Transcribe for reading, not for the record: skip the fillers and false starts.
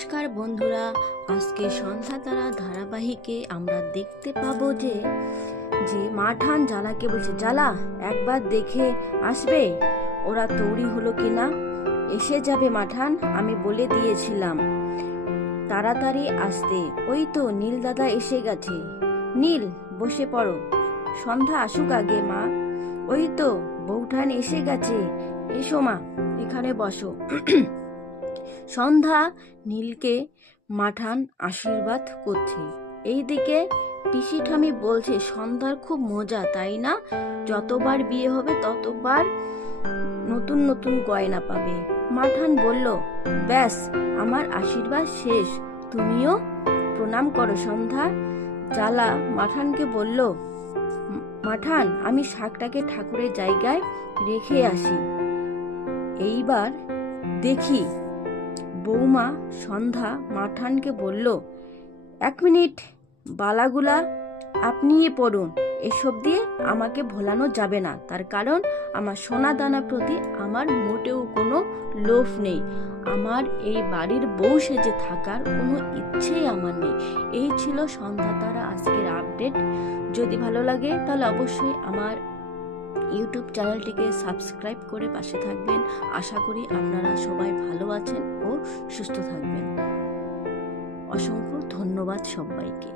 নমস্কার বন্ধুরা, আজকে সন্ধ্যা তারা ধারাবাহিকে আমরা দেখতে পাবো যে মাঠান জালাকে বলছে, জালা একবার দেখে আসবে ওরা তৈরি হলো কিনা। এসে যাবে মাঠান, আমি বলে দিয়েছিলাম তাড়াতাড়ি আসতে। ওই তো নীল দাদা এসে গেছে। নীল বসে পড়ো, সন্ধ্যা আসুক আগে মা। ওই তো বৌঠান এসে গেছে, এসো মা এখানে বসো। সন্ধ্যা নীলকে মাঠান আশীর্বাদ করছে। এইদিকে পিসি ঠামি বলছে, সন্ধ্যার খুব মজা তাই না? যতবার বিয়ে হবে ততবার নতুন নতুন গয়না পাবে। মাঠান বলল, ব্যাস আমার আশীর্বাদ শেষ, তুমিও প্রণাম করো সন্ধ্যা। জালা মাঠানকে বলল, মাঠান আমি শাকটাকে ঠাকুরের জায়গায় রেখে আসি, এইবার দেখি। বৌমা সন্ধ্যা মাঠানকে বলল, 1 মিনিট, বালাগুলা আপনিই পড়ুন, এসব দিয়ে আমাকে ভোলানো যাবে না। তার কারণ আমার সোনা দানার প্রতি আমার মোটেও কোনো লোভ নেই। আমার এই বাড়ির বউ সেজে থাকার কোনো ইচ্ছেই আমার নেই। এই ছিল সন্ধ্যা তারা আজকের আপডেট। যদি ভালো লাগে তাহলে অবশ্যই আমার ইউটিউব চ্যানেলটিকে সাবস্ক্রাইব করে পাশে থাকবেন। আশা করি আপনারা সবাই ভালো আছেন ও সুস্থ থাকবেন। অসংখ্য ধন্যবাদ সবাইকে।